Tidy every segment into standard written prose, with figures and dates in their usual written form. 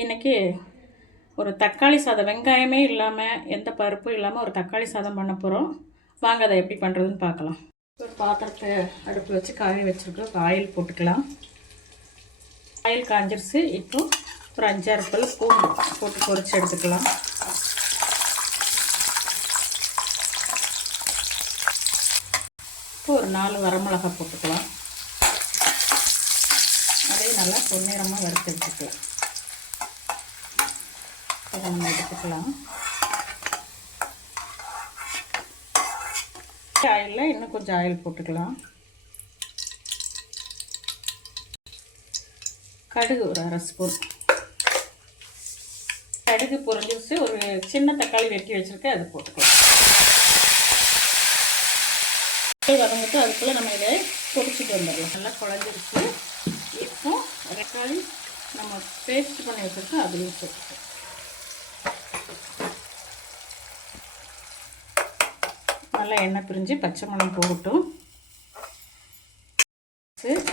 இன்றைக்கி ஒரு தக்காளி சாதம், வெங்காயமே இல்லாமல் எந்த பருப்பும் இல்லாமல் ஒரு தக்காளி சாதம் பண்ண போகிறோம். வாங்க அதை எப்படி பண்ணுறதுன்னு பார்க்கலாம். ஒரு பாத்திரத்தை அடுப்பு வச்சு காய வச்சுருக்கோம். ஆயில் போட்டுக்கலாம். ஆயில் காஞ்சிருச்சு. இப்போ ஒரு 5-6 பல் பூண்டு போட்டு பொரிச்சு எடுத்துக்கலாம். இப்போ ஒரு 4 வரமிளகாய் போட்டுக்கலாம். அதையும் நல்லா பொன்னிறமாக வறுத்து எடுத்துக்கலாம். இதை நம்ம எடுத்துக்கலாம். ஆயிலில் இன்னும் கொஞ்சம் ஆயில் போட்டுக்கலாம். கடுகு ஒரு 1/2 ஸ்பூன். கடுகு பொரிஞ்சிருச்சு. ஒரு சின்ன தக்காளி வெட்டி வச்சுருக்கேன், அது போட்டுக்கலாம். வதங்கிட்டு அதுக்குள்ளே நம்ம இதை பொரிச்சிட்டு வந்துடலாம். நல்லா குழஞ்சிருச்சு. இப்போ தக்காளி நம்ம பேஸ்ட் பண்ணி வச்சுருக்கோம், அதுலேயும் போட்டுக்கலாம். நல்லா எண்ணெய் பிரிஞ்சு பச்சை மிளகாய் போகட்டும்.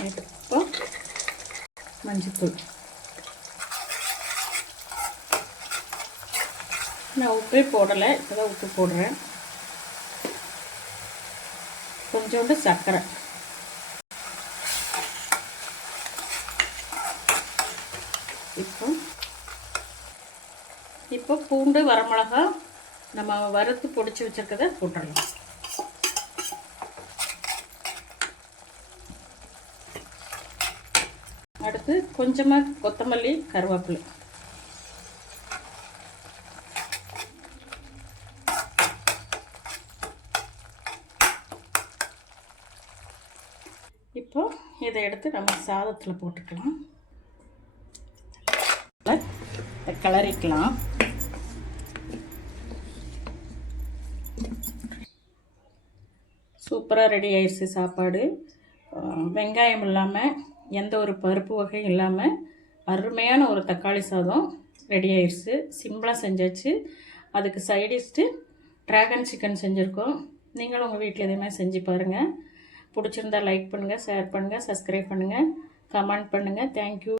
இப்போ மஞ்சத்தூள். நான் உப்பே போடலை, இப்போ தான் உப்பு போடுறேன். கொஞ்சோண்டு சர்க்கரை. இப்போ பூண்டு வரமிளகா நம்ம வறுத்து பொடிச்சு வச்சுருக்கதை போட்டுடலாம். அடுத்து கொஞ்சமாக கொத்தமல்லி, கருவேப்பிலை. இப்போ இதை எடுத்து நம்ம சாதத்தில் போட்டுக்கலாம். கிளறிக்கலாம். சூப்பராக ரெடி ஆயிடுச்சு சாப்பாடு. வெங்காயம் இல்லாமல், எந்த ஒரு பருப்பு வகையும் இல்லாமல் அருமையான ஒரு தக்காளி சாதம் ரெடி ஆயிடுச்சு. சிம்பிளாக செஞ்சாச்சு. அதுக்கு சைடிஷ்ட்டு ட்ராகன் சிக்கன் செஞ்சுருக்கோம். நீங்களும் உங்கள் வீட்டில் எதுவுமே செஞ்சு பாருங்கள். பிடிச்சிருந்தால் லைக் பண்ணுங்கள், ஷேர் பண்ணுங்கள், சப்ஸ்கிரைப் பண்ணுங்கள், கமெண்ட் பண்ணுங்கள். தேங்க்யூ.